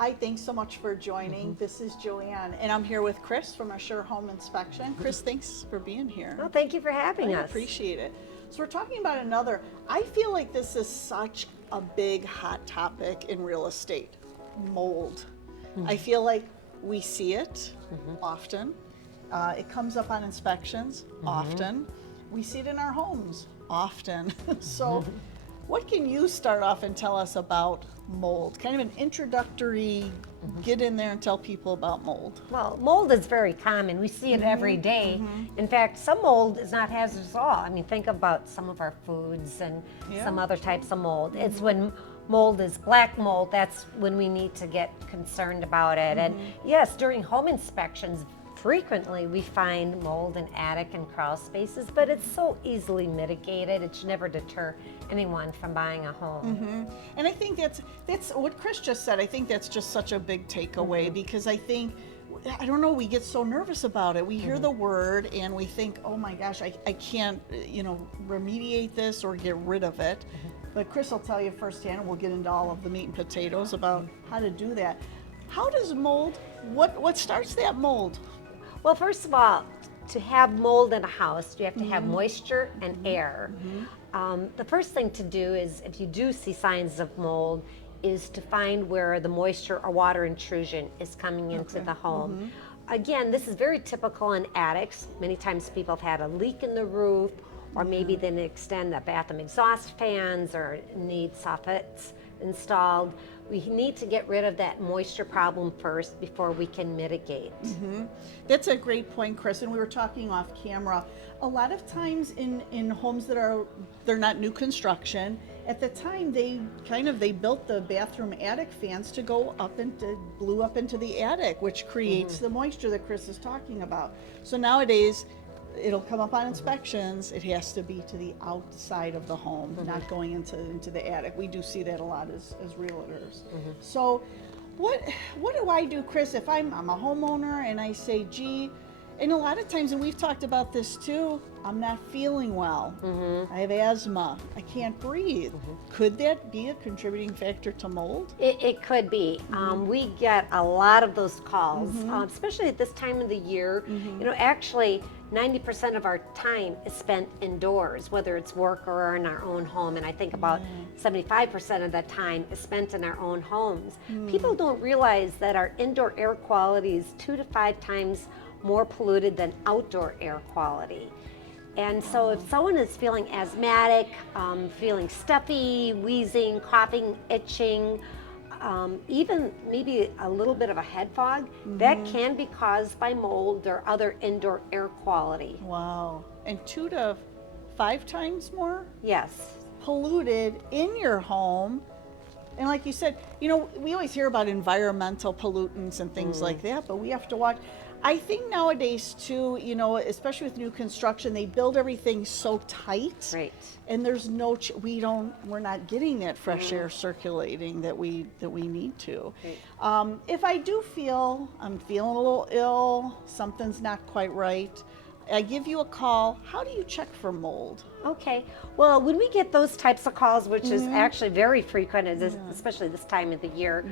Hi, thanks so much for joining. This is Joanne, and I'm here with Chris from Assure Home Inspection. Chris, thanks for being here. Well, thank you for having I us. appreciate it. So we're talking about another, I feel like this is such a big hot topic in real estate, mold. I feel like we see it often. It comes up on inspections often. We see it in our homes often. So what can you start off and tell us about mold? Kind of an introductory, get in there and tell people about mold. Well, mold is very common. We see it every day. In fact, some mold is not hazardous at all. I mean, think about some of our foods and some other types of mold. It's when mold is black mold, that's when we need to get concerned about it. And yes, during home inspections, frequently we find mold in attic and crawl spaces, but it's so easily mitigated. It should never deter anyone from buying a home. And I think that's what Chris just said. I think that's just such a big takeaway because I think, I don't know, we get so nervous about it. We hear the word and we think, oh my gosh, I can't, remediate this or get rid of it. But Chris will tell you firsthand, and we'll get into all of the meat and potatoes about how to do that. How does mold, what starts that mold? Well, first of all, to have mold in a house, you have to have moisture and air. The first thing to do is, if you do see signs of mold, is to find where the moisture or water intrusion is coming into the home. Again, this is very typical in attics. Many times people have had a leak in the roof, or maybe they extend the bathroom exhaust fans or need soffits installed. We need to get rid of that moisture problem first before we can mitigate. That's a great point, Chris, and we were talking off camera. A lot of times in homes that they're not new construction, at the time they built the bathroom attic fans to go up blew up into the attic, which creates the moisture that Chris is talking about. So nowadays, it'll come up on inspections. It has to be to the outside of the home, not going into the attic. We do see that a lot as realtors. So what do I do, Chris, if I'm a homeowner and I say, gee, and a lot of times, and we've talked about this too, I'm not feeling well. I have asthma. I can't breathe. Could that be a contributing factor to mold? It could be. We get a lot of those calls, especially at this time of the year. Actually, 90% of our time is spent indoors, whether it's work or in our own home. And I think about 75% of the time is spent in our own homes. People don't realize that our indoor air quality is 2 to 5 times more polluted than outdoor air quality. And so if someone is feeling asthmatic, feeling stuffy, wheezing, coughing, itching, even maybe a little bit of a head fog, that can be caused by mold or other indoor air quality. Wow. And 2 to 5 times more? Yes. Polluted in your home. And like you said, we always hear about environmental pollutants and things like that, but we have to watch. I think nowadays too, especially with new construction, they build everything so tight. Right. And there's we're not getting that fresh air circulating that we need to. Right. If I do I'm feeling a little ill, something's not quite right, I give you a call. How do you check for mold? Okay. Well, when we get those types of calls, which is actually very frequent, especially this time of the year,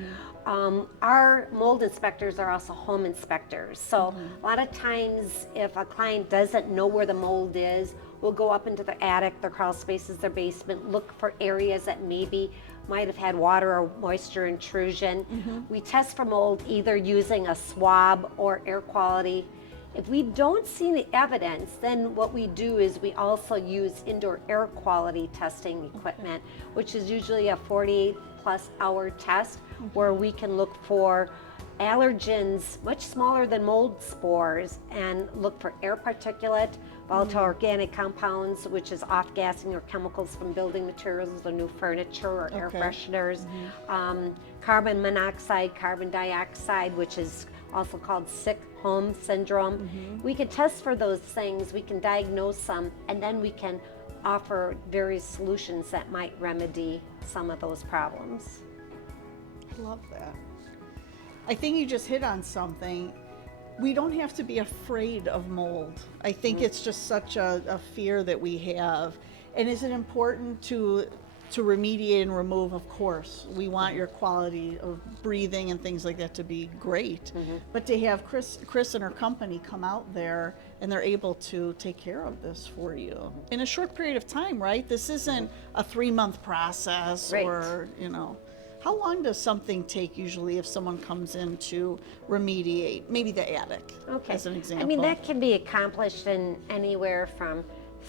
our mold inspectors are also home inspectors. So a lot of times, if a client doesn't know where the mold is, we'll go up into the attic, their crawl spaces, their basement, look for areas that maybe might have had water or moisture intrusion. We test for mold either using a swab or air quality. If we don't see any evidence, then what we do is we also use indoor air quality testing equipment, which is usually a 48+ hour test where we can look for allergens much smaller than mold spores and look for air particulate, volatile organic compounds, which is off-gassing or chemicals from building materials or new furniture or air fresheners, carbon monoxide, carbon dioxide, which is also called sick home syndrome. We can test for those things, we can diagnose them, and then we can offer various solutions that might remedy some of those problems. I love that. I think you just hit on something. We don't have to be afraid of mold. I think it's just such a fear that we have. And is it important to remediate and remove, of course, we want your quality of breathing and things like that to be great. But to have Chris and her company come out there and they're able to take care of this for you in a short period of time, right? This isn't a 3-month process, Right. or, you know. How long does something take usually if someone comes in to remediate, maybe the attic, Okay. as an example? I mean, that can be accomplished in anywhere from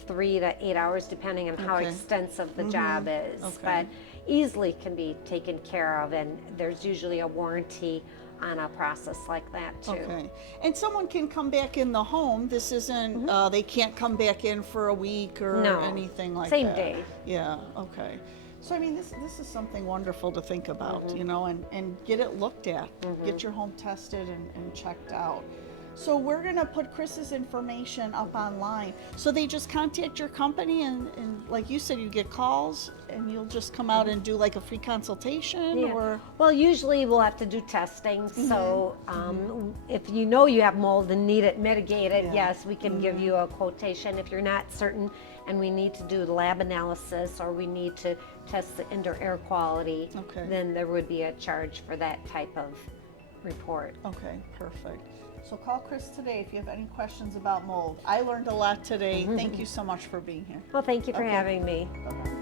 3 to 8 hours, depending on how Okay. extensive the job is. Okay. But easily can be taken care of, and there's usually a warranty on a process like that too. Okay. And someone can come back in the home. This isn't, they can't come back in for a week or No. anything like Same that. day. Yeah, okay. So, I mean, this is something wonderful to think about, you know, and get it looked at. Get your home tested and checked out. So we're going to put Chris's information up online. So they just contact your company and like you said, you get calls and you'll just come out and do like a free consultation, Yeah. or? Well, usually we'll have to do testing. So if you know you have mold and need it mitigated, Yeah. yes, we can give you a quotation. If you're not certain and we need to do the lab analysis or we need to test the indoor air quality, Okay. then there would be a charge for that type of report. Okay, perfect. So call Chris today if you have any questions about mold. I learned a lot today. Thank you so much for being here. Well, thank you for Okay. having me. Bye-bye.